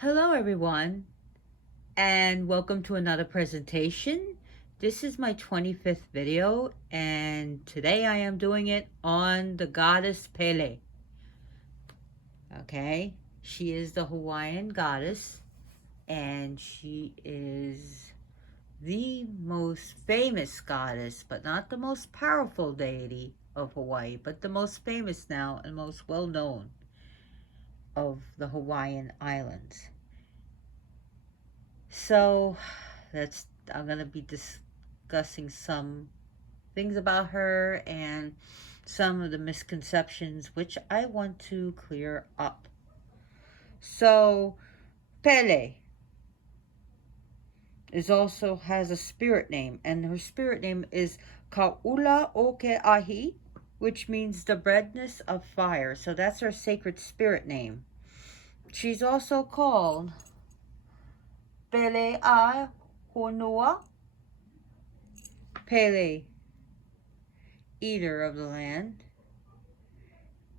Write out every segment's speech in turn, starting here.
Hello everyone, and welcome to another presentation. This is my 25th video, and today I am doing it on the goddess Pele. Okay, she is the Hawaiian goddess, and she is the most famous goddess, but not the most powerful deity of Hawaii, but the most famous now and most well known of the Hawaiian Islands. So I'm going to be discussing some things about her and some of the misconceptions which I want to clear up. So Pele also has a spirit name, and her spirit name is Kaula Okeahi, which means the redness of fire. So that's her sacred spirit name. She's also called Pele a Honua, Pele, eater of the land,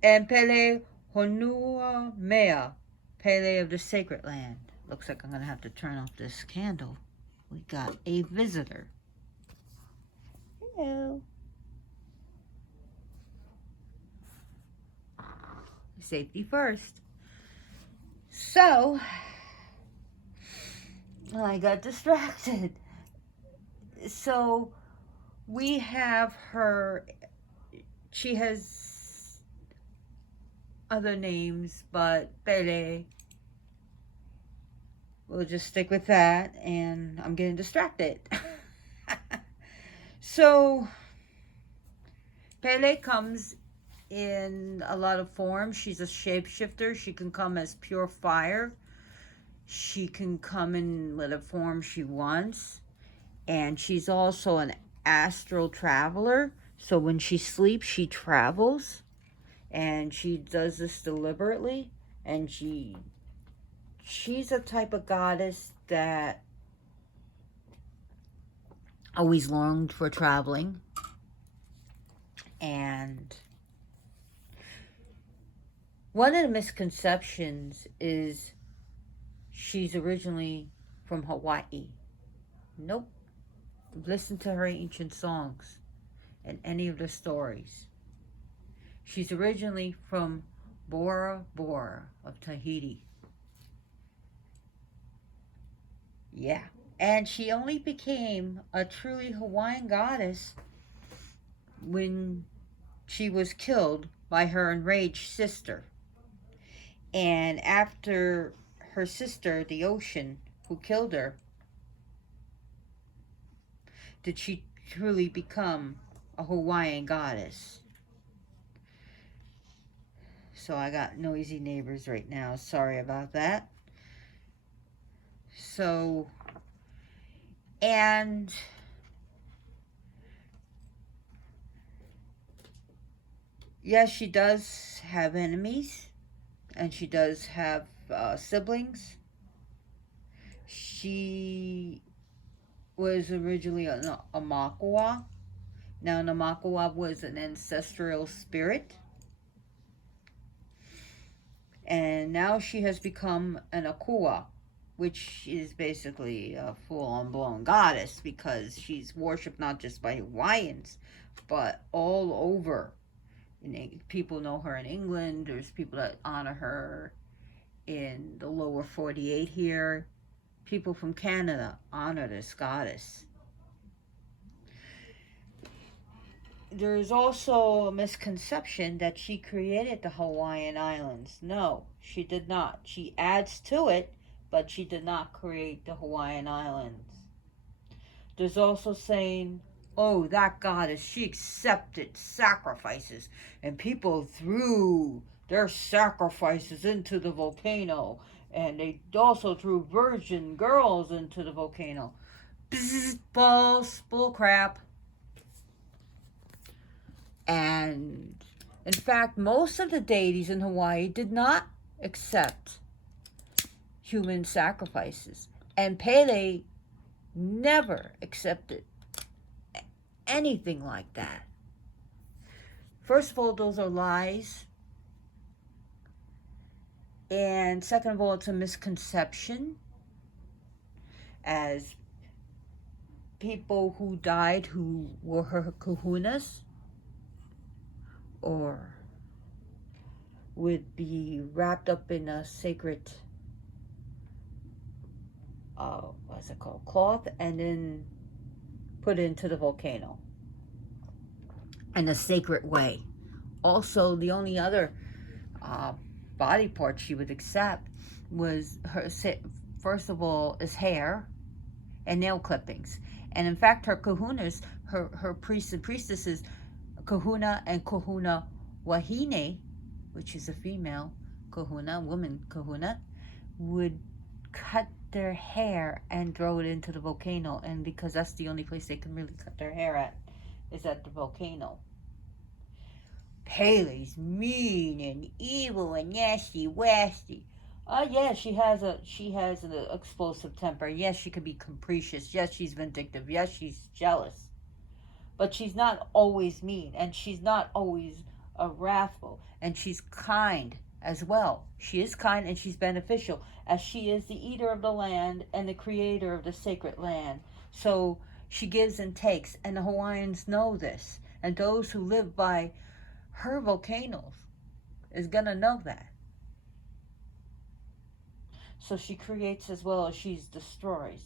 and Pele Honua Mea, Pele of the sacred land. Looks like I'm going to have to turn off this candle. We got a visitor. Hello. Safety first. So, I got distracted. So, we have her. She has other names, but Pele, we'll just stick with that, and I'm getting distracted. So, Pele comes in a lot of forms. She's a shapeshifter. She can come as pure fire. She can come in whatever form she wants. And she's also an astral traveler. So when she sleeps, she travels. And she does this deliberately. And she's a type of goddess that always longed for traveling. And one of the misconceptions is she's originally from Hawaii. Nope. Listen to her ancient songs and any of the stories. She's originally from Bora Bora of Tahiti. Yeah. And she only became a truly Hawaiian goddess when she was killed by her enraged sister. And after her sister, the ocean, who killed her, did she truly become a Hawaiian goddess. So I got noisy neighbors right now. Sorry about that. So, and yes, she does have enemies, and she does have siblings. She was originally a Makua. Now, Namakua was an ancestral spirit. And now she has become an Akua, which is basically a full-on blown goddess because she's worshipped not just by Hawaiians, but all over. People know her in England. There's people that honor her in the lower 48 here. People from Canada honor this goddess. There's also a misconception that she created the Hawaiian Islands. No, she did not. She adds to it, but she did not create the Hawaiian Islands. There's also saying, oh, that goddess, she accepted sacrifices, and people threw their sacrifices into the volcano, and they also threw virgin girls into the volcano. Bzz, false, bull crap. And in fact, most of the deities in Hawaii did not accept human sacrifices. And Pele never accepted anything like that. First of all, those are lies. And second of all, it's a misconception, as people who died who were her kahunas or would be wrapped up in a sacred, what's it called, cloth, and then put into the volcano in a sacred way. Also, the only other uh, body part she would accept was her, first of all, is hair and nail clippings. And in fact, her kahunas, her priests and priestesses, kahuna and kahuna wahine, which is a female kahuna, woman kahuna, would cut their hair and throw it into the volcano. And because that's the only place they can really cut their hair at, is at the volcano. Pele's mean and evil and nasty, wasty. Yes, she has an explosive temper. Yes, she can be capricious. Yes, she's vindictive. Yes, she's jealous. But she's not always mean, and she's not always wrathful, and she's kind as well. She is kind and she's beneficial, as she is the eater of the land and the creator of the sacred land. So she gives and takes, and the Hawaiians know this, and those who live by her volcanoes is gonna know that. So she creates as well as she destroys.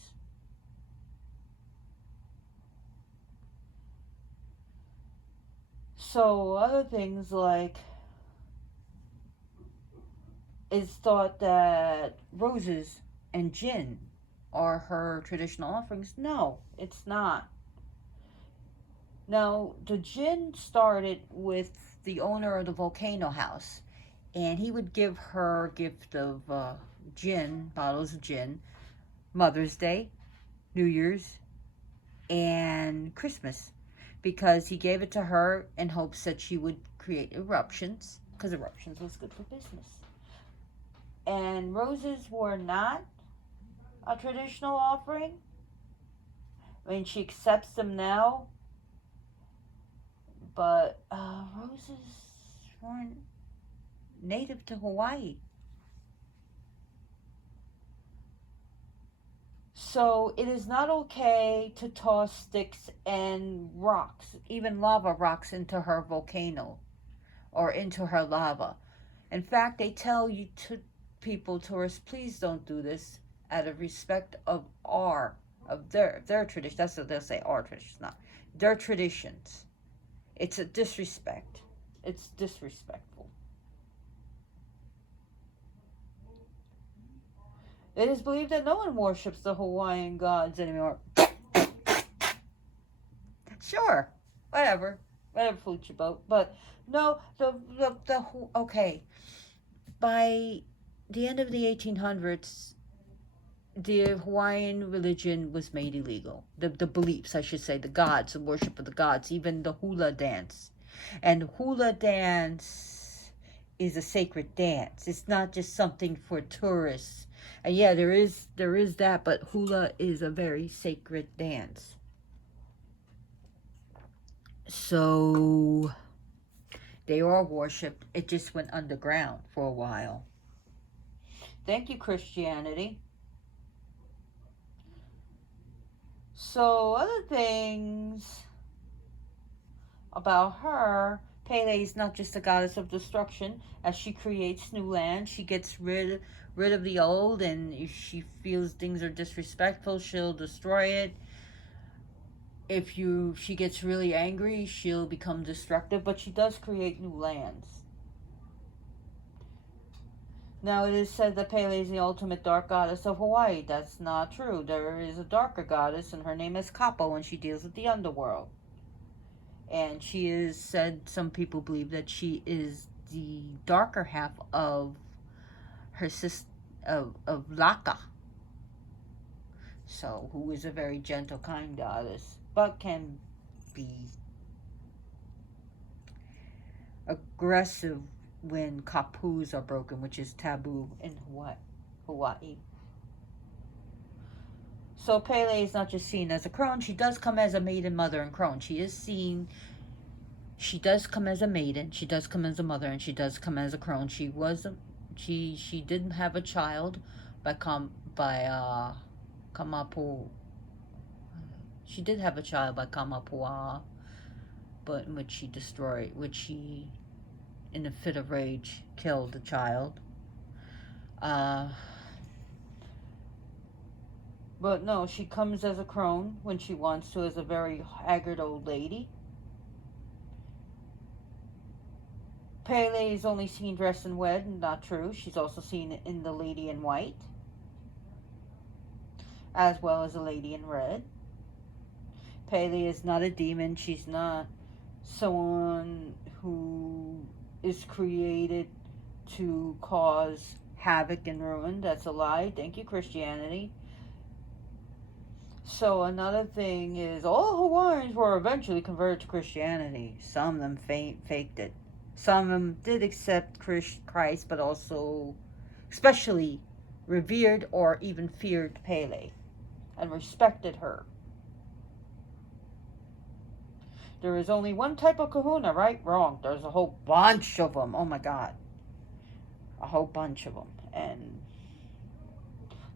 So other things like, it's thought that roses and gin are her traditional offerings. No, it's not. Now, the gin started with the owner of the volcano house, and he would give her a gift of gin, bottles of gin, Mother's Day, New Year's, and Christmas, because he gave it to her in hopes that she would create eruptions, because eruptions was good for business. And roses were not a traditional offering. I mean, she accepts them now, but roses weren't native to Hawaii. So it is not okay to toss sticks and rocks, even lava rocks, into her volcano or into her lava. In fact, they tell you to people, tourists, please don't do this, out of respect of their tradition. That's what they'll say, our traditions, not their traditions. It's a disrespect. It's disrespectful. It is believed that no one worships the Hawaiian gods anymore. Sure, whatever floats your boat. But no, okay. By the end of the 1800s, the Hawaiian religion was made illegal. The beliefs, I should say, the gods, the worship of the gods, even the hula dance. And hula dance is a sacred dance. It's not just something for tourists. And yeah, there is that, but hula is a very sacred dance. So they are worshipped. It just went underground for a while. Thank you, Christianity. So other things about her, Pele is not just a goddess of destruction. As she creates new land, she gets rid of the old, and if she feels things are disrespectful, she'll destroy it. If she gets really angry, she'll become destructive, but she does create new lands. Now, it is said that Pele is the ultimate dark goddess of Hawaii. That's not true. There is a darker goddess, and her name is Kapo, and she deals with the underworld. And she is said, some people believe that she is the darker half of her sister, of Laka. So, who is a very gentle, kind goddess, but can be aggressive when kapus are broken, which is taboo in Hawaii. So Pele is not just seen as a crone. She does come as a maiden, mother, and crone. She does come as a maiden, she does come as a mother, and she does come as a crone. She was She didn't have a child by Kamapu. She did have a child by Kamapua, but which she destroyed, which she, in a fit of rage, killed the child. Uh, but no, she comes as a crone when she wants to, as a very haggard old lady. Pele is only seen dressed in red, not true. She's also seen in the lady in white, as well as the lady in red. Pele is not a demon. She's not someone who is created to cause havoc and ruin. That's a lie. Thank you, Christianity. So another thing is, all Hawaiians were eventually converted to Christianity. Some of them faked it. Some of them did accept Christ, but also, especially, revered or even feared Pele and respected her. There is only one type of kahuna, right? Wrong. There's a whole bunch of them. Oh my God. A whole bunch of them. And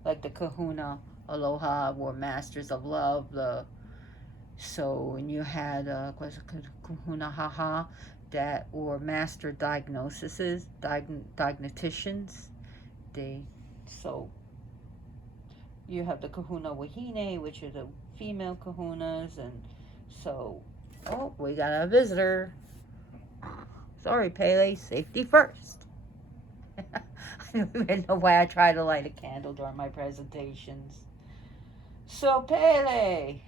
like the kahuna aloha were masters of love. And you had kahuna haha that were master diagnosticians. So you have the kahuna wahine, which are the female kahunas, and so, oh, we got a visitor. Sorry, Pele, safety first. I don't even know why I try to light a candle during my presentations. So, Pele,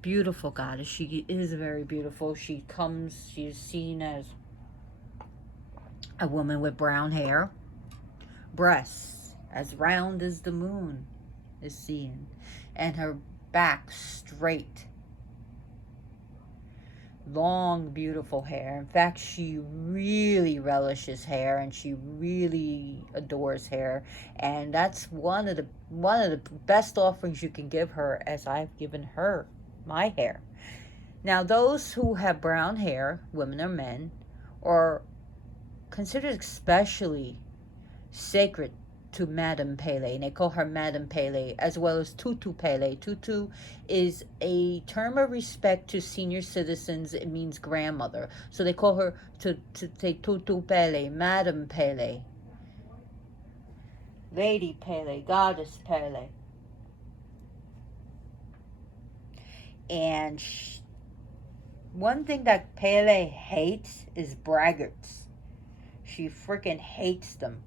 beautiful goddess. She is very beautiful. She's seen as a woman with brown hair, breasts as round as the moon is seen, and her back straight. Long, beautiful hair. In fact, she really relishes hair, and she really adores hair. And that's one of the best offerings you can give her, as I've given her my hair. Now, those who have brown hair, women or men, are considered especially sacred to Madame Pele, and they call her Madame Pele, as well as Tutu Pele. Tutu is a term of respect to senior citizens. It means grandmother. So they call her to say Tutu Pele, Madame Pele, Lady Pele, Goddess Pele. And one thing that Pele hates is braggarts. She freaking hates them.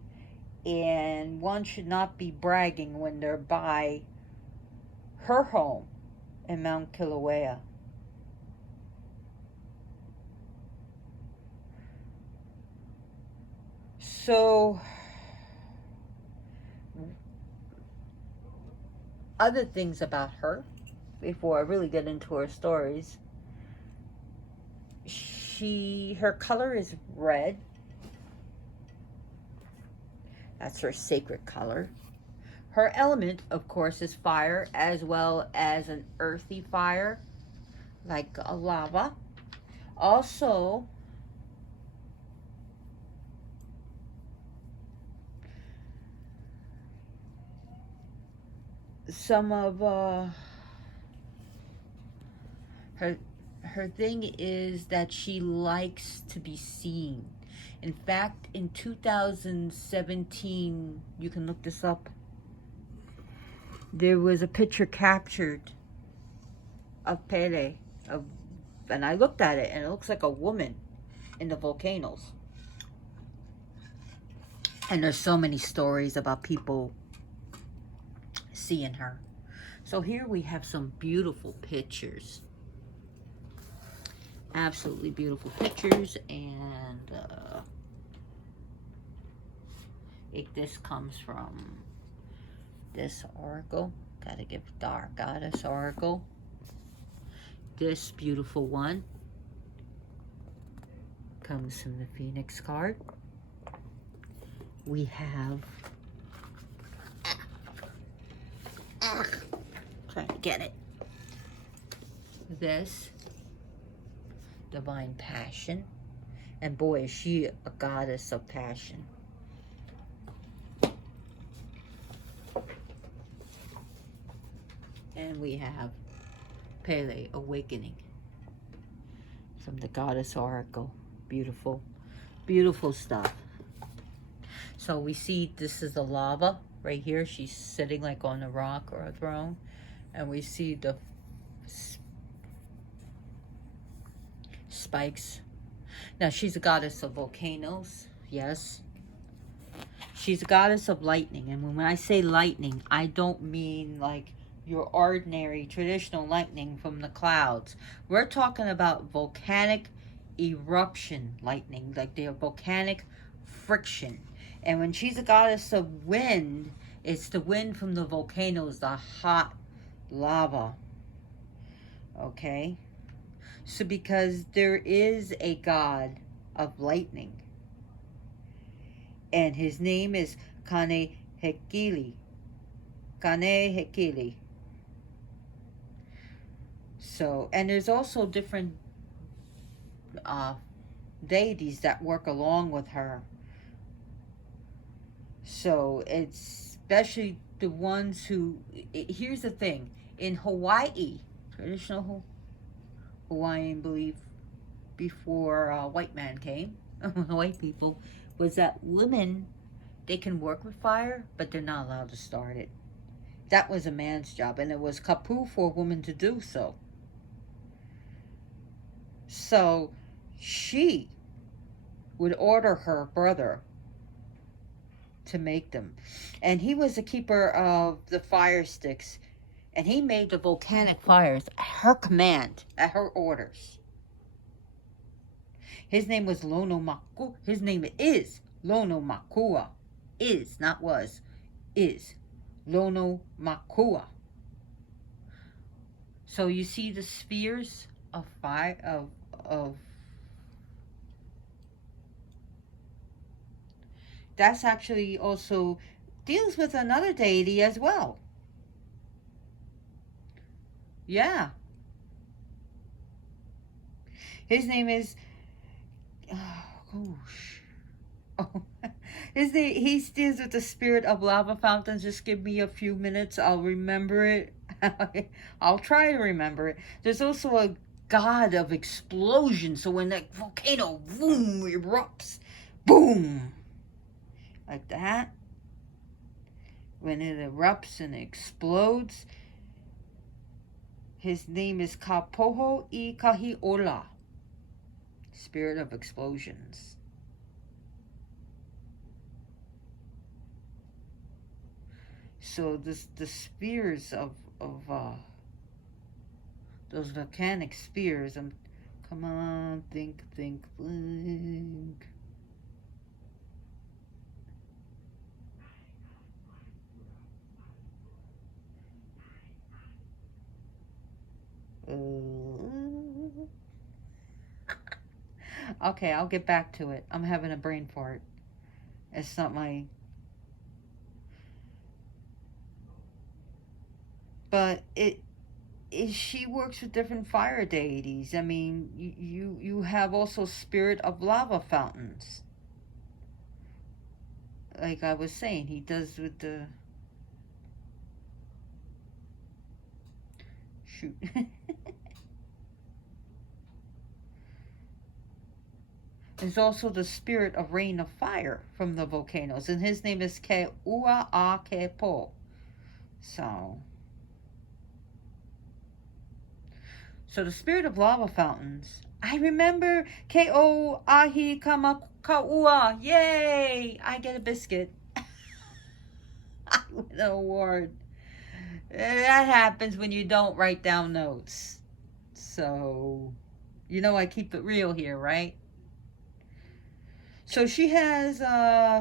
And one should not be bragging when they're by her home in Mount Kilauea. So, other things about her, before I really get into her stories, her color is red. That's her sacred color. Her element, of course, is fire, as well as an earthy fire, like a lava. Also, some of her thing is that she likes to be seen. In fact, in 2017, you can look this up, there was a picture captured of Pele, and I looked at it, and it looks like a woman in the volcanoes. And there's so many stories about people seeing her. So here we have some beautiful pictures. Absolutely beautiful pictures, and this comes from this oracle. Gotta give Dark Goddess oracle. This beautiful one comes from the Phoenix card. We have trying to get it. This Divine Passion, And boy, is she a goddess of passion. And we have Pele, awakening, from the goddess oracle. Beautiful, beautiful stuff. So we see this is the lava right here. She's sitting like on a rock or a throne. And we see the spikes. Now she's a goddess of volcanoes. Yes. She's a goddess of lightning. And when I say lightning, I don't mean like your ordinary traditional lightning from the clouds. We're talking about volcanic eruption lightning, like the volcanic friction. And when she's a goddess of wind, it's the wind from the volcanoes, the hot lava. Okay? So because there is a god of lightning, and his name is Kanehekili. Kanehekili. So, and there's also different deities that work along with her. So it's especially the ones who, here's the thing, in Hawaii, traditional Hawaiian belief before white man came, white people, was that women, they can work with fire, but they're not allowed to start it. That was a man's job, and it was kapu for a woman to do so. So she would order her brother to make them. And he was the keeper of the fire sticks. And he made the volcanic fires at her command, at her orders. His name was Lono Maku. His name is Lono Makua. Is, not was, is. Lono Makua. So you see the spheres of fire, of that's actually also deals with another deity as well. Yeah. His name is, oh gosh. Oh, he deals with the spirit of lava fountains. Just give me a few minutes. I'll remember it. I'll try to remember it. There's also a god of explosion. So when that volcano, boom, erupts, boom, like that. When it erupts and explodes, his name is Kapoho I Kahiola, spirit of explosions. So the spheres of those volcanic spheres. Come on, think. Okay, I'll get back to it. I'm having a brain fart. It's not my. But she works with different fire deities. I mean, you have also spirit of lava fountains. Like I was saying, he does with the shoot. There's also the spirit of rain of fire from the volcanoes, and his name is Ke Ua A Ke Po. So the spirit of lava fountains. I remember K-O Ahi Kama Kaua. Yay! I get a biscuit. I win an award. That happens when you don't write down notes. So, I keep it real here, right? So she has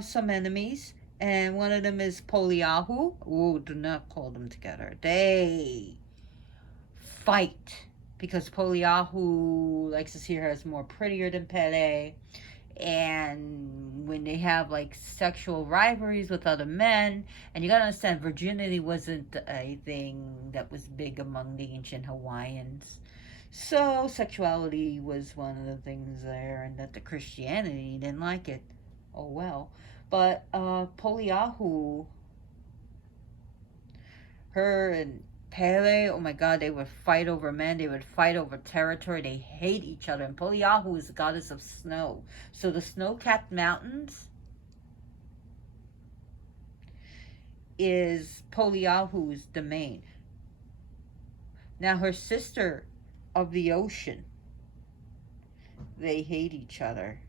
some enemies, and one of them is Poliahu. Oh, do not call them together. They fight. Because Poliahu, like this here, is more prettier than Pele. And when they have like sexual rivalries with other men, and you gotta understand, virginity wasn't a thing that was big among the ancient Hawaiians. So sexuality was one of the things there, and that the Christianity didn't like it. Oh well. But Poliahu, her and Pele, oh my god, they would fight over men, they would fight over territory, they hate each other. And Poliahu is the goddess of snow. So the snow capped mountains is Poliahu's domain. Now her sister of the ocean, they hate each other.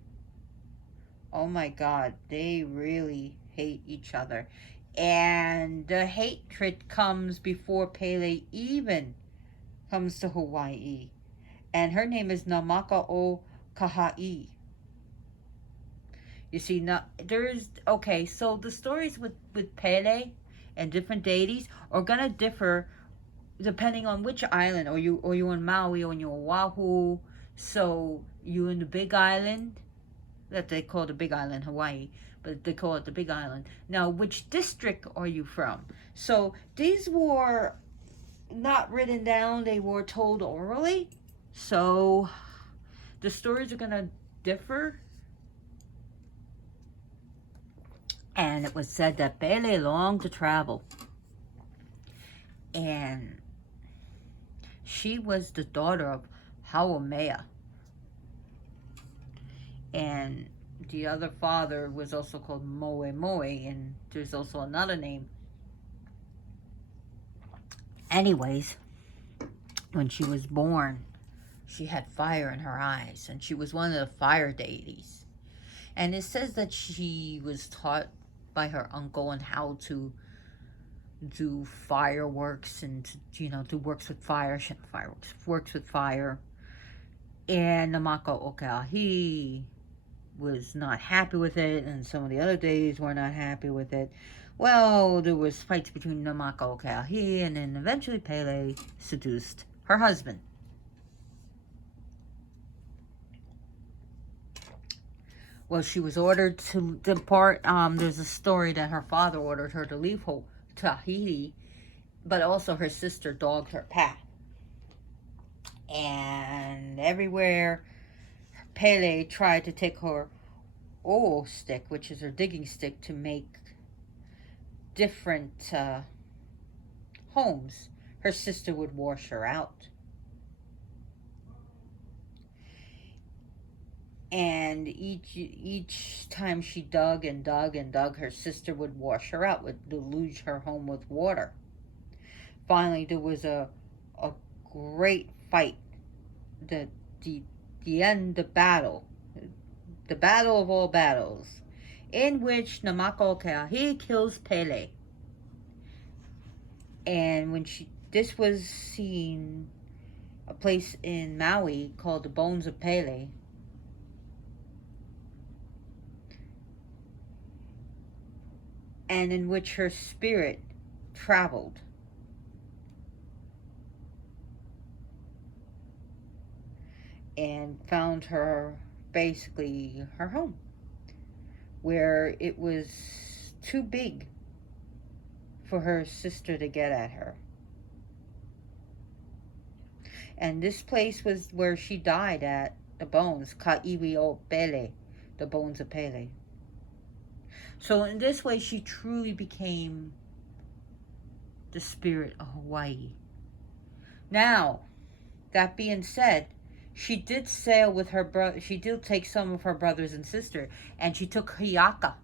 Oh my god, they really hate each other. And the hatred comes before Pele even comes to Hawaii. And her name is Namaka o Kahai. You see, not there's okay. So the stories with Pele and different deities are gonna differ depending on which island. Or you in Maui or you in Oahu. So you in the Big Island, that they call the Big Island, Hawaii, but they call it the Big Island. Now, which district are you from? So these were not written down; they were told orally. So the stories are gonna differ. And it was said that Pele longed to travel, and she was the daughter of Kamehameha, and the other father was also called Moe Moe, and there's also another name. Anyways, when she was born, she had fire in her eyes, and she was one of the fire deities. And it says that she was taught by her uncle on how to do fireworks and to, do works with fire. Fireworks, works with fire. And Namako Okahi was not happy with it, and some of the other deities were not happy with it. Well, there was fights between Namako Okahi, and then eventually Pele seduced her husband. Well, she was ordered to depart. There's a story that her father ordered her to leave Tahiti, but also her sister dogged her path. And everywhere Pele tried to take her oil stick, which is her digging stick, to make different homes, her sister would wash her out. And each time she dug and dug and dug, her sister would wash her out, would deluge her home with water. Finally, there was a great fight, the end, the battle of all battles, in which Namako Keahi kills Pele. And when this was seen a place in Maui called the Bones of Pele. And in which her spirit traveled. And found her, basically, her home, where it was too big for her sister to get at her. And this place was where she died at, the bones, Ka'iwi o Pele, the bones of Pele. So in this way, she truly became the spirit of Hawaii. Now, that being said, she did sail with her brother. She did take some of her brothers and sister, and she took Hiaka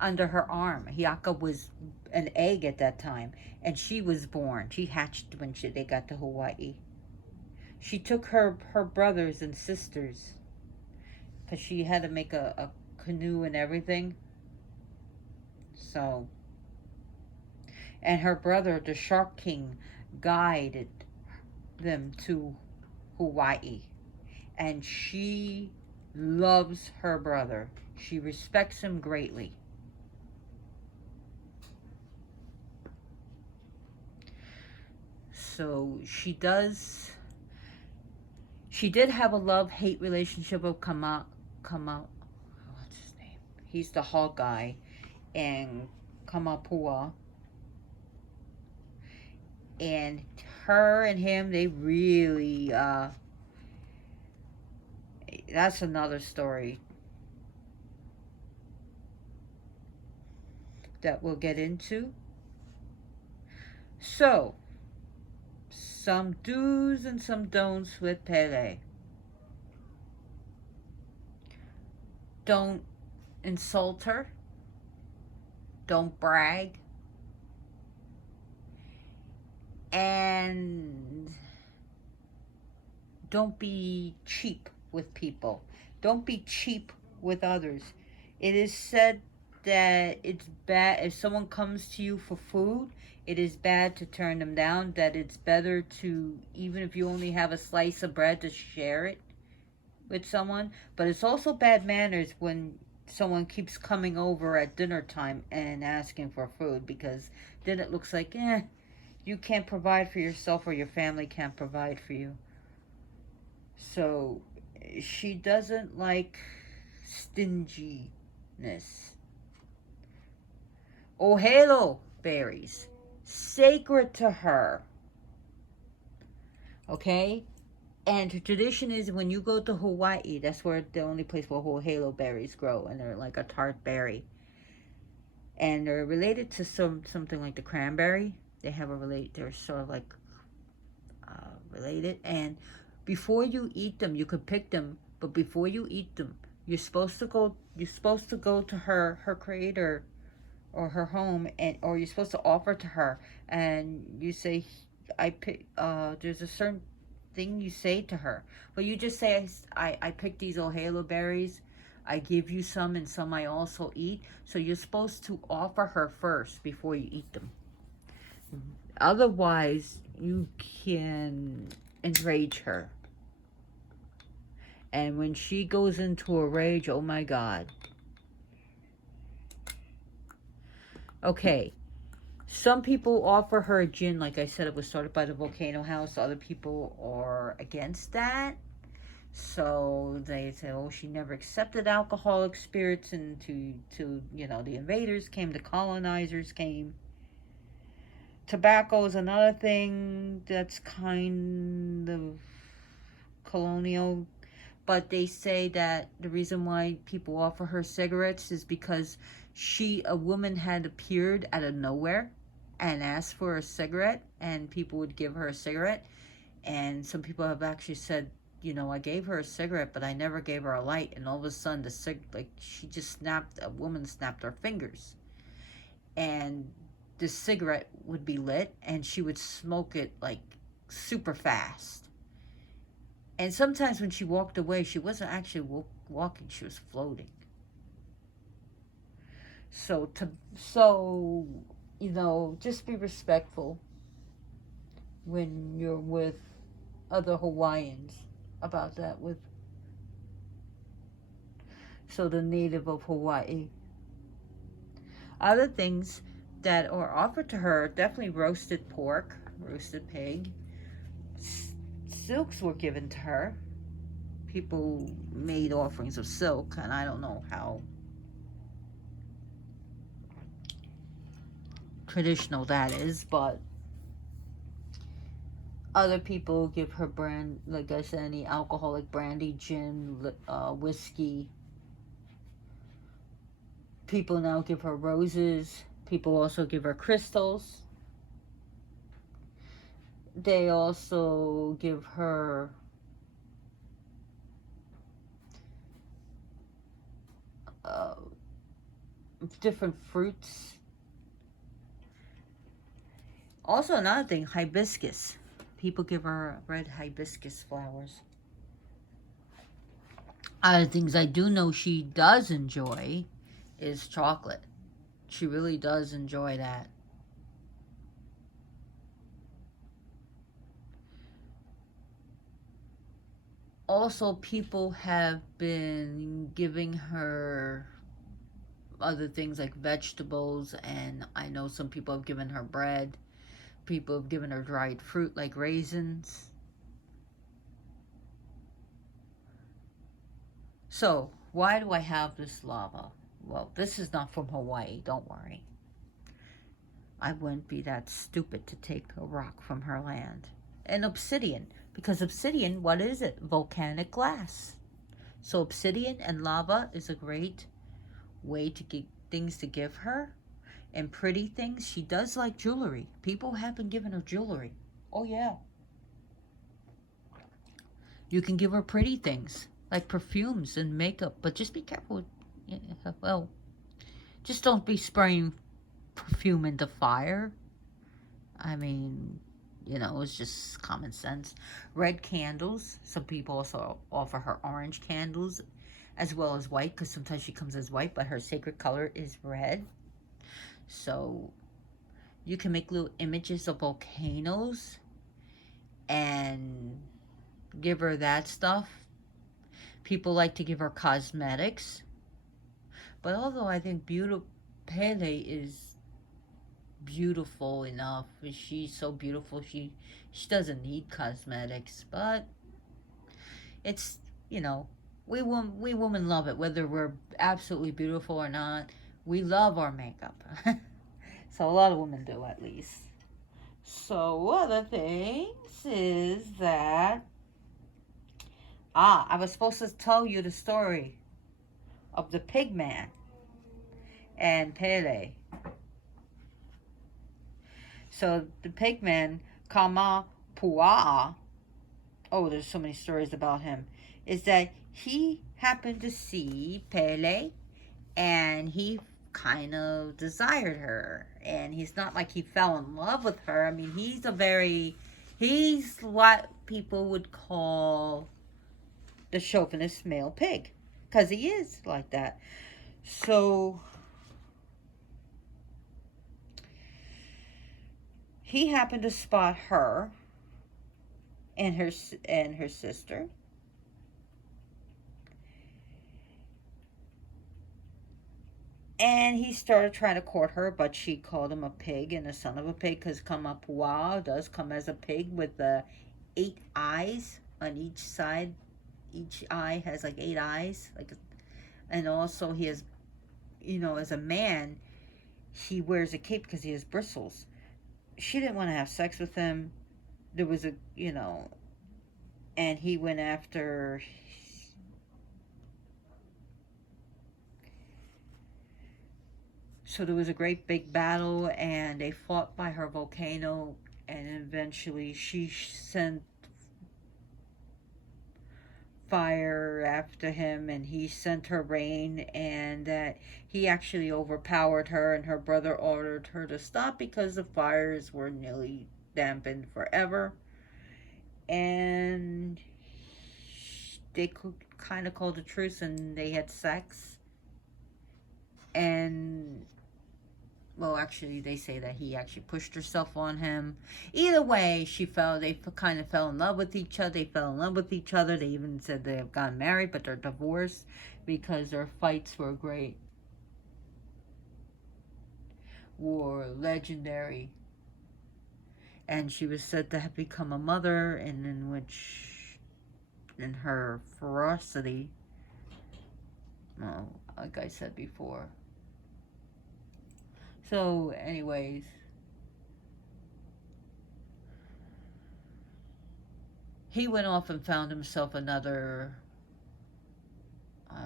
under her arm. Hiaka was an egg at that time, and she was born. She hatched when they got to Hawaii. She took her brothers and sisters, because she had to make a canoe and everything. So, and her brother, the Shark King, guided them to Hawaii. And she loves her brother. She respects him greatly. So she did have a love-hate relationship with what's his name? He's the Hawk guy. And Kamapua. And her and him, they really, that's another story that we'll get into. So, some do's and some don'ts with Pele. Don't insult her. Don't brag. And don't be cheap with people. Don't be cheap with others. It is said that it's bad if someone comes to you for food, it is bad to turn them down, that it's better to, even if you only have a slice of bread, to share it with someone. But it's also bad manners when someone keeps coming over at dinner time and asking for food, because then it looks like, you can't provide for yourself or your family can't provide for you. So she doesn't like stinginess. Ohelo berries, sacred to her. Okay? And the tradition is when you go to Hawaii, that's where the only place where ohelo berries grow, and they're like a tart berry. And they're related to something like the cranberry. They're sort of like related. And before you eat them, you could pick them, but before you eat them, you're supposed to go to her creator or her home, and or you're supposed to offer to her, and you say, I pick there's a certain thing you say to her, but you just say, I picked these ohelo berries, I give you some and some I also eat. So you're supposed to offer her first before you eat them. Otherwise you can enrage her, and when she goes into a rage, oh my god. Okay, some people offer her gin. Like I said, it was started by the Volcano House. Other people are against that. So they say, oh, she never accepted alcoholic spirits, and the invaders came, the colonizers came. Tobacco is another thing that's kind of colonial. But they say that the reason why people offer her cigarettes is because a woman had appeared out of nowhere and asked for a cigarette, and people would give her a cigarette. And some people have actually said, I gave her a cigarette, but I never gave her a light. And all of a sudden, a woman snapped her fingers. And the cigarette would be lit, and she would smoke it like super fast. And sometimes when she walked away, she wasn't actually walking, she was floating. So, just be respectful when you're with other Hawaiians about that. So the native of Hawaii. Other things that are offered to her, definitely roasted pork, roasted pig. Silks were given to her. People made offerings of silk, and I don't know how traditional that is, but other people give her brand, like I said, any alcoholic brandy, gin, whiskey. People now give her roses. People also give her crystals. They also give her different fruits. Also, another thing, hibiscus. People give her red hibiscus flowers. Other things I do know she does enjoy is chocolate. She really does enjoy that. Also, people have been giving her other things like vegetables, and I know some people have given her bread. People have given her dried fruit like raisins. So, why do I have this lava? Well, this is not from Hawaii, don't worry. I wouldn't be that stupid to take a rock from her land. And obsidian, because obsidian, what is it? Volcanic glass. So obsidian and lava is a great way to get things to give her. And pretty things. She does like jewelry. People have been giving her jewelry. Oh, yeah. You can give her pretty things, like perfumes and makeup. But just be careful. Well, just don't be spraying perfume into fire. I mean, it's just common sense. Red candles. Some people also offer her orange candles as well as white, because sometimes she comes as white, but her sacred color is red. So you can make little images of volcanoes and give her that stuff. People like to give her cosmetics. But although I think Pele is beautiful enough, she's so beautiful, she doesn't need cosmetics. But it's, we women love it, whether we're absolutely beautiful or not. We love our makeup. So a lot of women do, at least. So one of the things is that I was supposed to tell you the story of the pig man and Pele. So the pig man, Kamehameha, oh, there's so many stories about him, is that he happened to see Pele and he kind of desired her. And he's not like he fell in love with her. I mean, he's what people would call the chauvinist male pig, because he is like that. So he happened to spot her and her sister, and he started trying to court her, but she called him a pig and a son of a pig, because Kamapua does come as a pig with 8 eyes on each side. Each eye has like 8 eyes, and also he has, as a man, he wears a cape because he has bristles. She didn't want to have sex with him. There was and he went after. So there was a great big battle, and they fought by her volcano, and eventually she sent fire after him, and he sent her rain, and that he actually overpowered her, and her brother ordered her to stop because the fires were nearly dampened forever. And they kind of called a truce, and they had sex. And well, actually, they say that he actually pushed herself on him. Either way, they kind of fell in love with each other. They fell in love with each other. They even said they've gotten married, but they're divorced because their fights were great. Were legendary. And she was said to have become a mother, and in her ferocity, well, like I said before. So, anyways, he went off and found himself another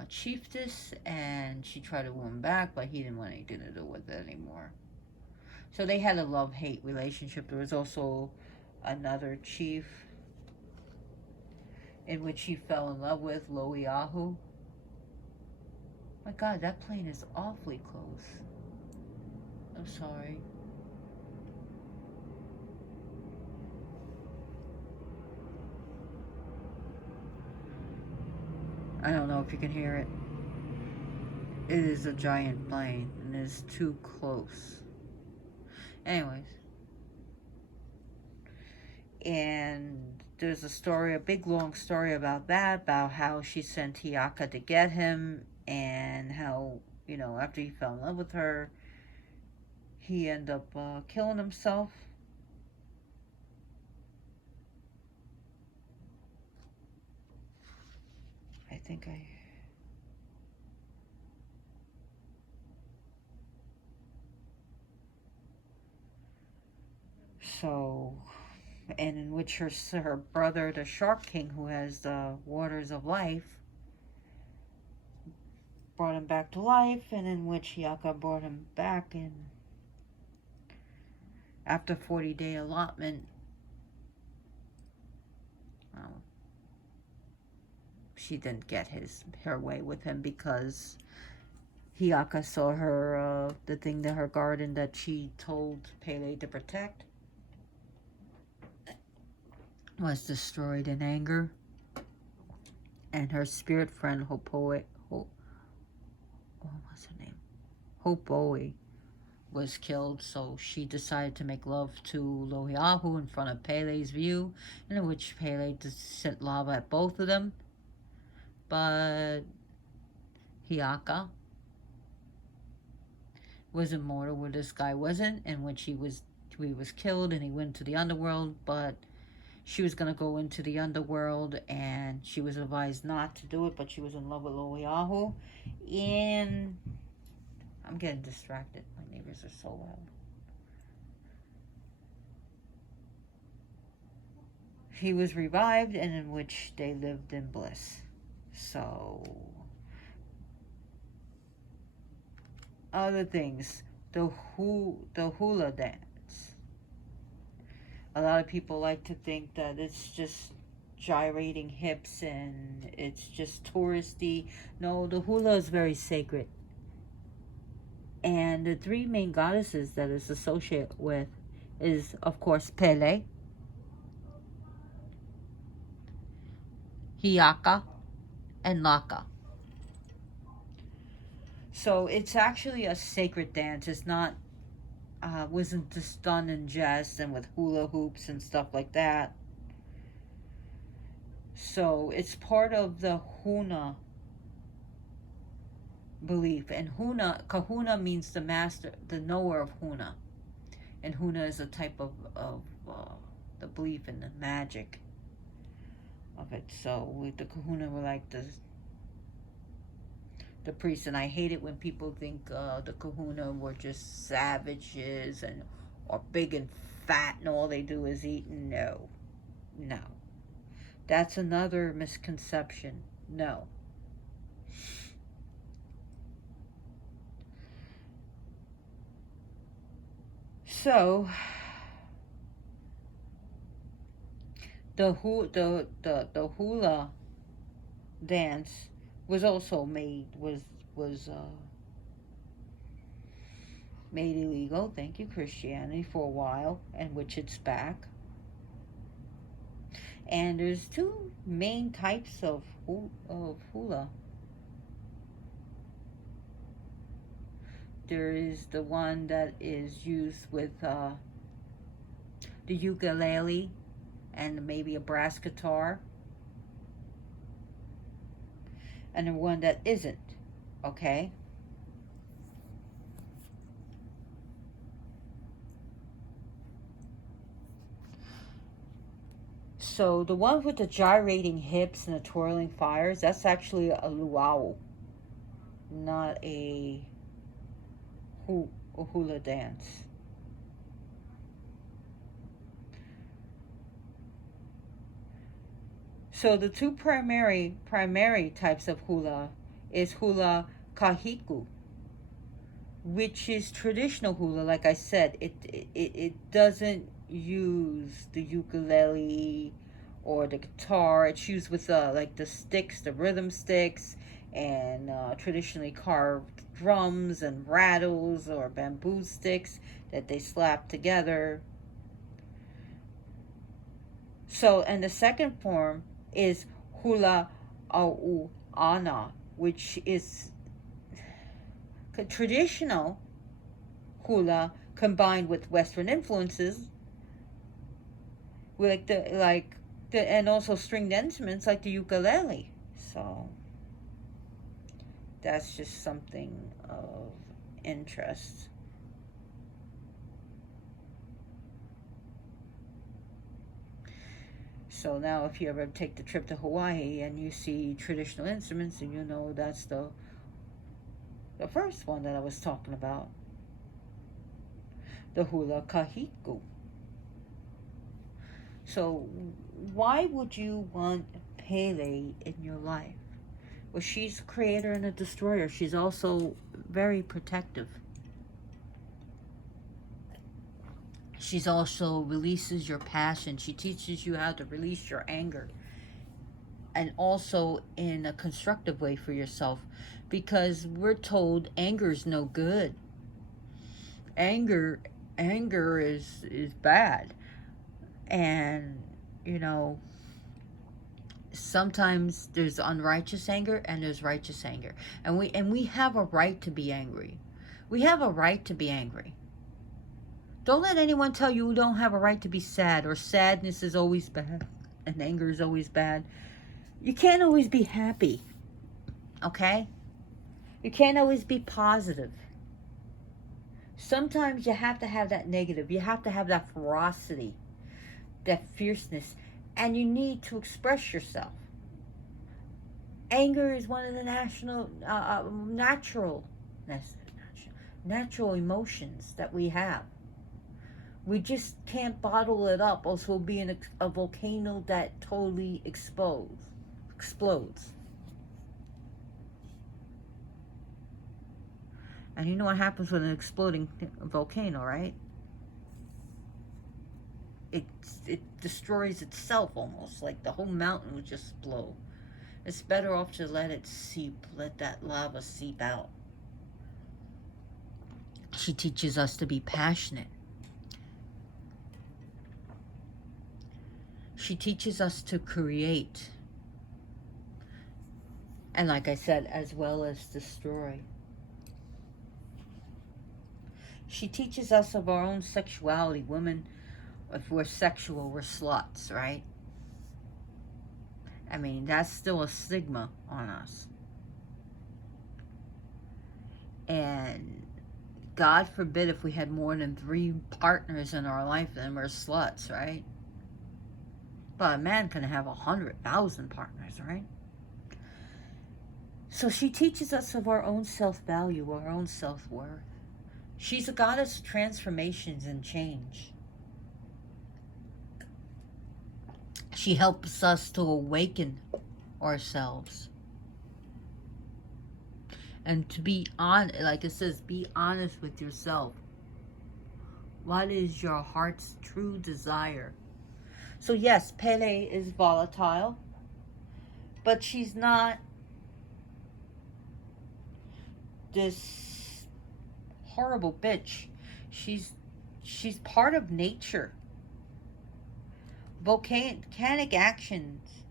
chiefess, and she tried to win him back, but he didn't want anything to do with it anymore. So they had a love-hate relationship. There was also another chief in which he fell in love with, Loiahu. My God, that plane is awfully close. I'm sorry. I don't know if you can hear it. It is a giant plane, and it is too close. Anyways. And there's a big long story about that, about how she sent Hiaka to get him, and how, after he fell in love with her, he ended up killing himself. I think So, and in which her brother, the Shark King, who has the waters of life, brought him back to life, and in which Hiaka brought him back, and after 40-day allotment, well, she didn't get her way with him because Hiaka saw her, the thing that her garden that she told Pele to protect was destroyed in anger, and her spirit friend what was her name? Hopoe was killed, so she decided to make love to Lohiahu in front of Pele's view, in which Pele just sent lava at both of them. But Hiaka was immortal, where this guy wasn't, in which he was killed and he went to the underworld, but she was going to go into the underworld and she was advised not to do it, but she was in love with Lohiahu. And I'm getting distracted. My neighbors are so loud. He was revived, and in which they lived in bliss. So, other things, the hula dance. A lot of people like to think that it's just gyrating hips and it's just touristy. No, the hula is very sacred. And the three main goddesses that it's associated with is, of course, Pele, Hiaka, and Laka. So it's actually a sacred dance. It's not, wasn't just done in jest and with hula hoops and stuff like that. So it's part of the Huna belief. And Kahuna means the master, the knower of Huna. And Huna is a type of the belief in the magic of it. So with the Kahuna, were like the priests, and I hate it when people think the Kahuna were just savages and or big and fat, and all they do is eat. No, that's another misconception. No. So the hula dance was also made illegal. Thank you, Christianity, for a while, and which it's back. And there's two main types of hula. There is the one that is used with the ukulele and maybe a brass guitar, and the one that isn't, okay? So the one with the gyrating hips and the twirling fires, that's actually a luau, not a hula dance. So the two primary types of hula is hula kahiku, which is traditional hula. Like I said, it doesn't use the ukulele or the guitar. It's used with like the sticks, the rhythm sticks, and traditionally carved drums and rattles or bamboo sticks that they slap together. So, and the second form is hula auana, which is traditional hula combined with Western influences, with and also stringed instruments like the ukulele. So that's just something of interest. So now if you ever take the trip to Hawaii and you see traditional instruments, and you know that's the first one that I was talking about, the hula kahiku. So why would you want Pele in your life? Well, she's a creator and a destroyer. She's also very protective. She's also releases your passion. She teaches you how to release your anger, and also in a constructive way for yourself, because we're told anger is no good. Anger anger is bad. And you know, sometimes there's unrighteous anger and there's righteous anger. And we have a right to be angry. We have a right to be angry. Don't let anyone tell you don't have a right to be sad, or sadness is always bad and anger is always bad. You can't always be happy, okay? You can't always be positive. Sometimes you have to have that negative. You have to have that ferocity, that fierceness, and you need to express yourself. Anger is one of the natural emotions that we have. We just can't bottle it up, else we'll be in a volcano that totally explodes. And you know what happens with an exploding volcano, right? It destroys itself almost, like the whole mountain would just blow. It's better off to let that lava seep out. She teaches us to be passionate. She teaches us to create. And like I said, as well as destroy. She teaches us of our own sexuality. Women, if we're sexual, we're sluts, right? I mean, that's still a stigma on us. And God forbid if we had more than 3 partners in our life, then we're sluts, right? But a man can have 100,000 partners, right? So she teaches us of our own self-value, our own self-worth. She's a goddess of transformations and change. She helps us to awaken ourselves. And to be honest, like it says, be honest with yourself. What is your heart's true desire? So yes, Pele is volatile, but she's not this horrible bitch. She's part of nature. Volcanic actions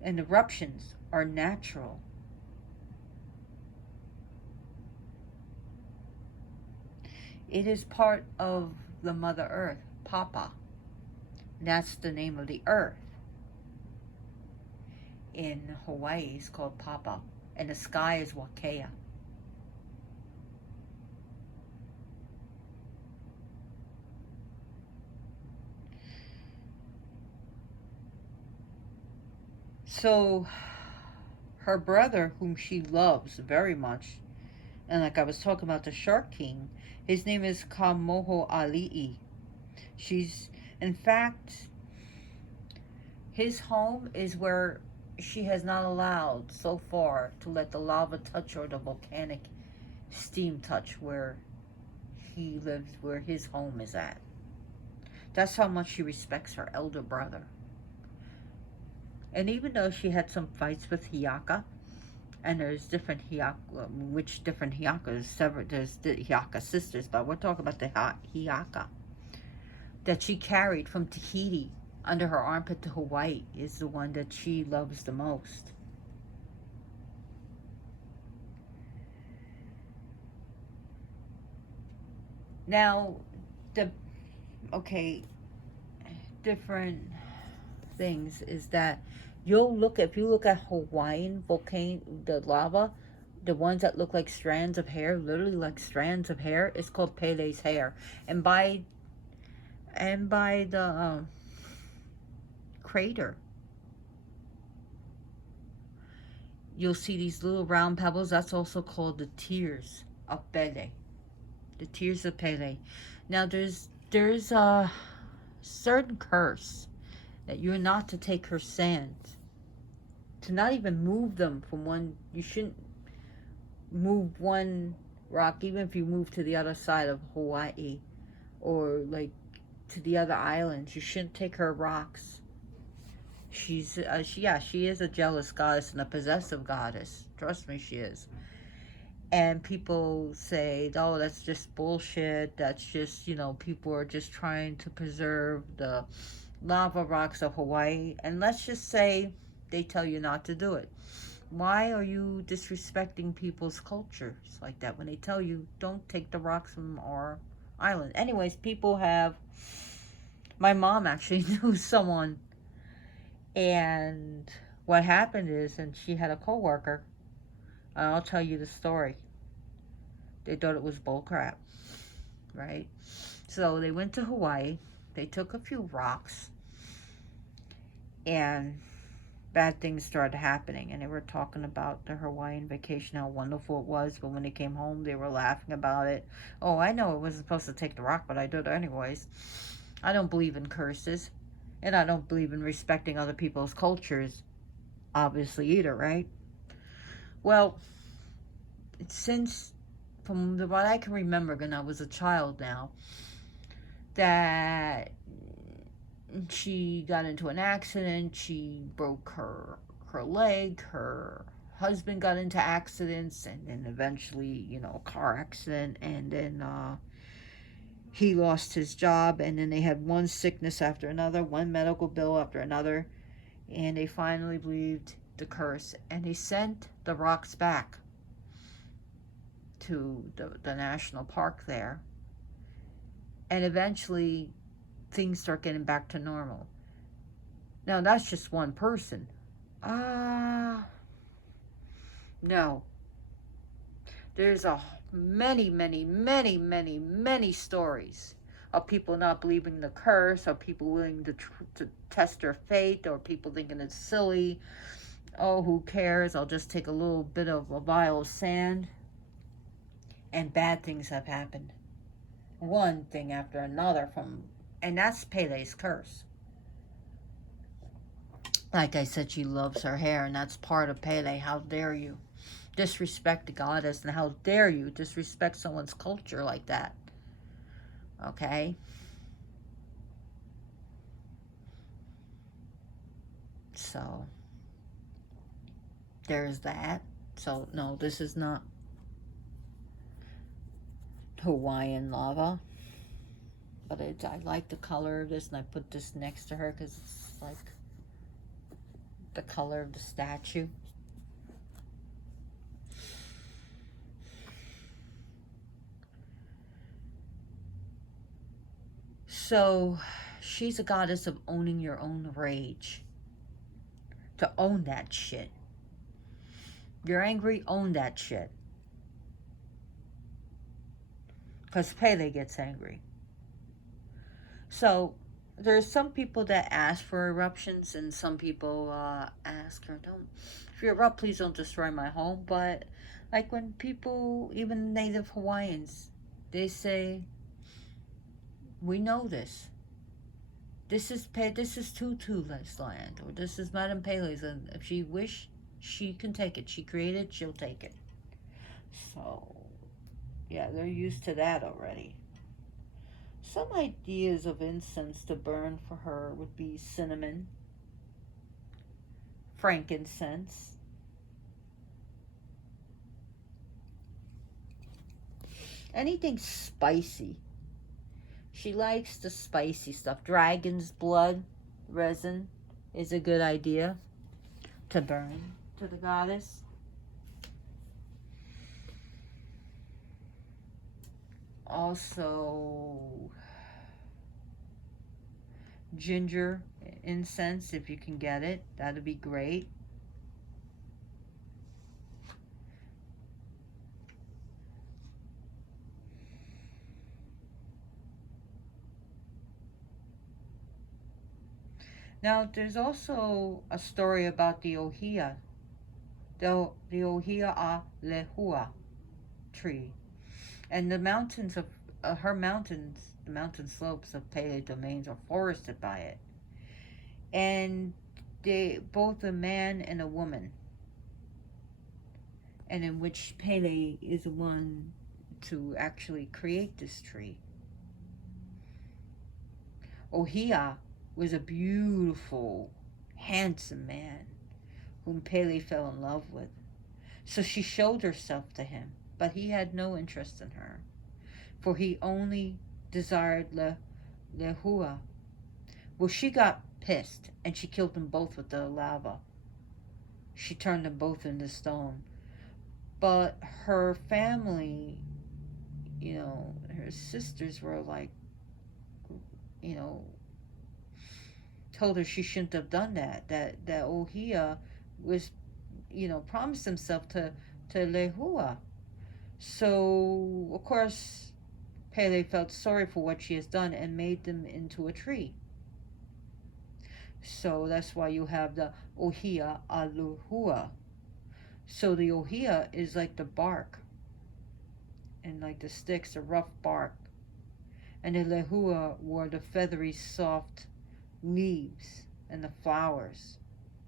and eruptions are natural. It is part of the Mother Earth, Papa. That's the name of the earth. In Hawaii, it's called Papa. And the sky is Wakea. So, her brother, whom she loves very much, and like I was talking about the Shark King, his name is Kamehameha. She's, in fact, his home is where she has not allowed so far to let the lava touch or the volcanic steam touch where he lives, where his home is at. That's how much she respects her elder brother. And even though she had some fights with Hiaka, and there's different Hiaka, there's the Hiaka sisters, but we're talking about the Hiaka that she carried from Tahiti under her armpit to Hawaii is the one that she loves the most. Now, different things is that if you look at Hawaiian volcano, the lava, the ones that look like strands of hair, literally like strands of hair, it's called Pele's hair. And by the crater, you'll see these little round pebbles. That's also called the tears of Pele. The tears of Pele. Now there's certain curse that you're not to take her sands, to not even move them from one. You shouldn't move one rock, even if you move to the other side of Hawaii or like to the other islands. You shouldn't take her rocks. She is a jealous goddess and a possessive goddess. Trust me, she is. And people say, oh, that's just bullshit. That's just, people are just trying to preserve the lava rocks of Hawaii. And let's just say they tell you not to do it. Why are you disrespecting people's cultures like that when they tell you don't take the rocks from our island? Anyways, people have. My mom actually knew someone, and what happened is, and she had a coworker, and I'll tell you the story. They thought it was bull crap, right? So they went to Hawaii. They took a few rocks, and bad things started happening. And they were talking about the Hawaiian vacation, how wonderful it was. But when they came home, they were laughing about it. Oh, I know I wasn't supposed to take the rock, but I did anyways. I don't believe in curses. And I don't believe in respecting other people's cultures, obviously, either, right? Well, since, from what I can remember when I was a child now, that she got into an accident, she broke her leg, her husband got into accidents, and then eventually, a car accident, and then he lost his job, and then they had one sickness after another, one medical bill after another, and they finally believed the curse, and they sent the rocks back to the national park there, and eventually things start getting back to normal. Now that's just one person. No. There's many stories of people not believing the curse, or people willing to test their faith, or people thinking it's silly. Oh, who cares? I'll just take a little bit of a vial of sand. And bad things have happened. One thing after another and that's Pele's curse. Like I said, she loves her hair, and that's part of Pele. How dare you disrespect the goddess, and how dare you disrespect someone's culture like that? Okay? So, there's that. So, no, this is not Hawaiian lava. But I like the color of this, and I put this next to her because it's like the color of the statue. So, she's a goddess of owning your own rage. To own that shit. You're angry, own that shit. Because Pele gets angry. So, there's some people that ask for eruptions, and some people ask her, if you erupt, please don't destroy my home. But, like when people, even native Hawaiians, they say, we know this. This is Tutu's land, or this is Madame Pele's, and if she wish, she can take it. She created it, she'll take it. So, yeah, they're used to that already. Some ideas of incense to burn for her would be cinnamon, frankincense, anything spicy. She likes the spicy stuff. Dragon's blood resin is a good idea to burn to the goddess. Also, ginger incense, if you can get it, that'd be great. Now, there's also a story about the ohia, the ohia a lehua tree. And the mountains of her mountains, the mountain slopes of Pele domains, are forested by it. And they both a man and a woman, and in which Pele is the one to actually create this tree. Ohia was a beautiful, handsome man whom Pele fell in love with. So she showed herself to him, but he had no interest in her, for he only desired Lehua. Well, she got pissed, and she killed them both with the lava. She turned them both into stone. But her family, her sisters were like, told her she shouldn't have done that. That Ohia was, promised himself to Lehua. So, of course, Pele felt sorry for what she has done and made them into a tree. So that's why you have the Ohia Aluhua. So the Ohia is like the bark, and like the sticks, the rough bark. And the Lehua were the feathery, soft leaves and the flowers,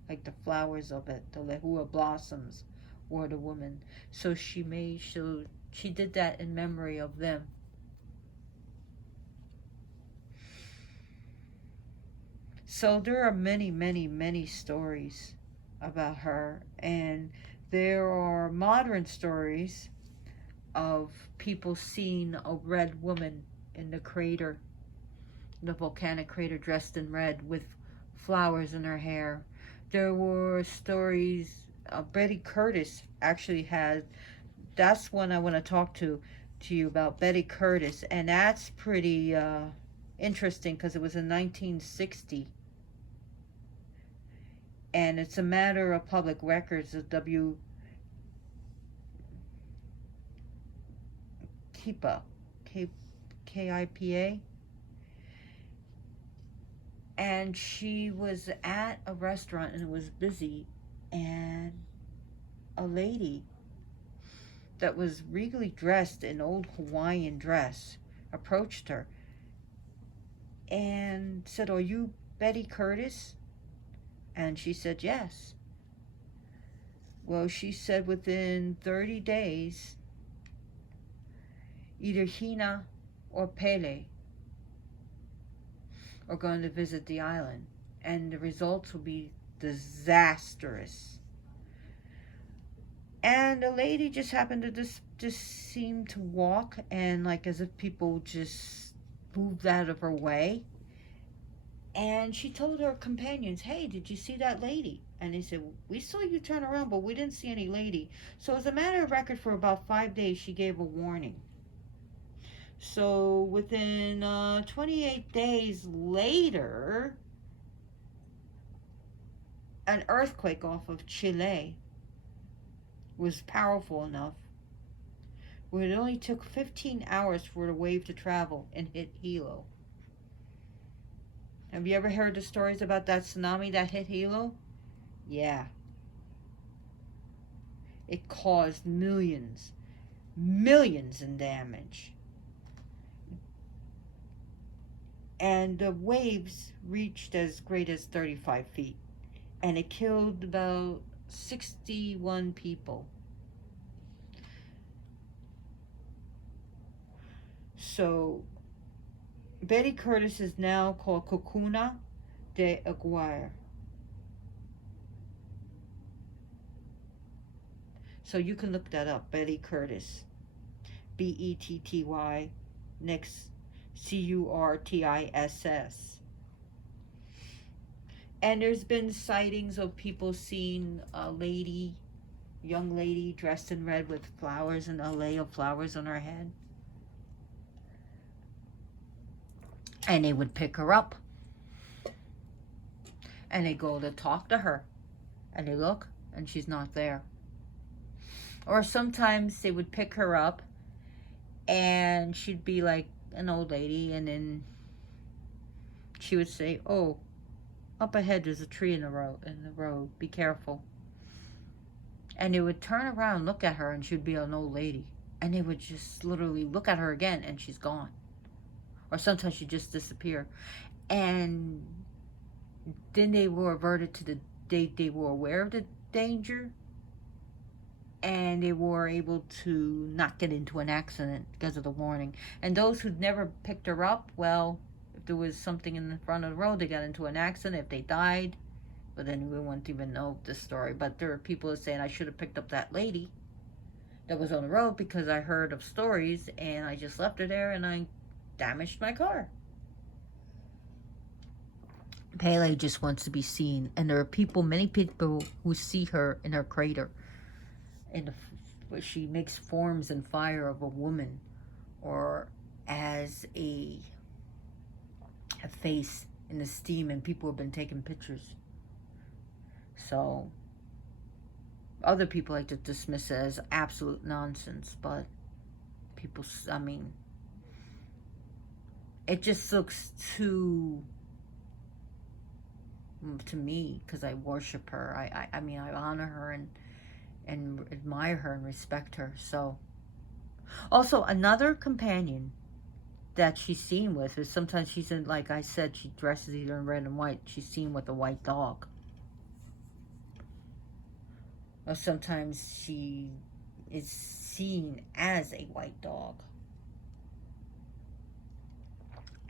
like the flowers of it. The Lehua blossoms were the woman. So she did that in memory of them. So there are many, many, many stories about her, and there are modern stories of people seeing a red woman in the crater, the volcanic crater, dressed in red with flowers in her hair. There were stories, Betty Curtis actually had, that's one I want to talk to you about, Betty Curtis, and that's pretty interesting because it was in 1960. And it's a matter of public records of Kipa, Kipa. And she was at a restaurant and it was busy, and a lady that was regally dressed in old Hawaiian dress approached her and said, "Are you Betty Curtis?" And she said, "Yes." Well, she said within 30 days, either Hina or Pele are going to visit the island, and the results will be disastrous. And the lady just happened to just seem to walk, and like as if people just moved out of her way. And she told her companions, "Hey, did you see that lady?" And they said, "We saw you turn around, but we didn't see any lady." So as a matter of record, for about 5 days, she gave a warning. So within 28 days later, an earthquake off of Chile was powerful enough where it only took 15 hours for the wave to travel and hit Hilo. Have you ever heard the stories about that tsunami that hit Hilo? Yeah. It caused millions in damage. And the waves reached as great as 35 feet. And it killed about 61 people. So Betty Curtis is now called Kokuna de Aguirre. So you can look that up, Betty Curtis. Betty, next Curtiss. And there's been sightings of people seeing a young lady dressed in red with flowers, an alley of flowers on her head. And they would pick her up. And they go to talk to her. And they look, and she's not there. Or sometimes they would pick her up, and she'd be like an old lady, and then she would say, "Oh, up ahead there's a tree in the road, be careful." And they would turn around, look at her, and she'd be an old lady. And they would just literally look at her again and she's gone. Or sometimes she'd just disappear. And then they were averted to they were aware of the danger, and they were able to not get into an accident because of the warning. And those who'd never picked her up, well, if there was something in the front of the road, they got into an accident. If they died, but then we wouldn't even know this story. But there are people that saying I should have picked up that lady that was on the road because I heard of stories and I just left her there and I damaged my car. Pele just wants to be seen, and there are people, many people, who see her in her crater. She makes forms in fire of a woman, or as a face in the steam, and people have been taking pictures. So other people like to dismiss it as absolute nonsense, but people, I mean, it just looks too, to me, because I worship her. I mean, I honor her and admire her and respect her. So, also another companion that she's seen with is sometimes she's in, like I said, she dresses either in red and white. She's seen with a white dog. Or sometimes she is seen as a white dog.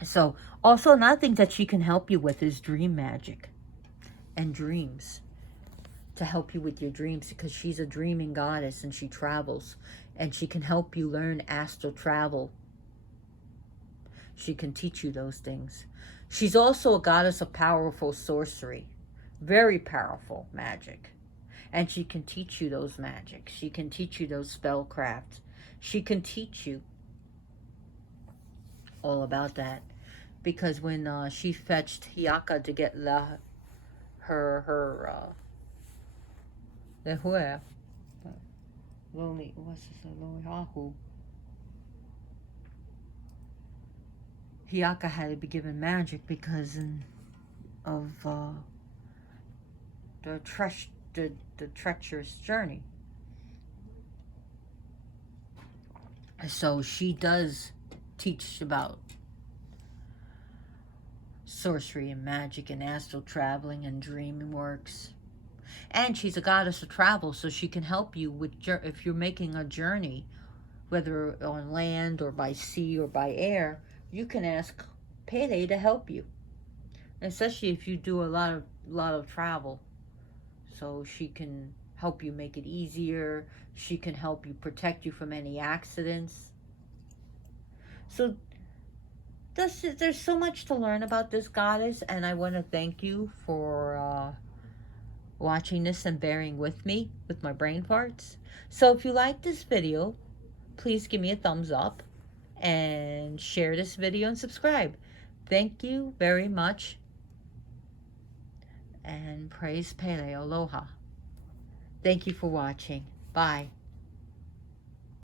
So, also another thing that she can help you with is dream magic and dreams, to help you with your dreams, because she's a dreaming goddess and she travels, and she can help you learn astral travel. She can teach you those things. She's also a goddess of powerful sorcery, very powerful magic, and she can teach you those magics. She can teach you those spellcrafts. She can teach you all about that, because when she fetched Hiaka to get Hiaka had to be given magic because of the treacherous journey. So she does teach about sorcery and magic and astral traveling and dreaming works. And she's a goddess of travel, so she can help you with, if you're making a journey, whether on land or by sea or by air, you can ask Pele to help you, especially if you do a lot of travel. So she can help you make it easier. She can help you protect you from any accidents. So there's so much to learn about this goddess, and I want to thank you for watching this and bearing with me with my brain farts. So if you like this video, please give me a thumbs up and share this video and subscribe. Thank you very much, and praise Pele. Aloha. Thank you for watching. Bye.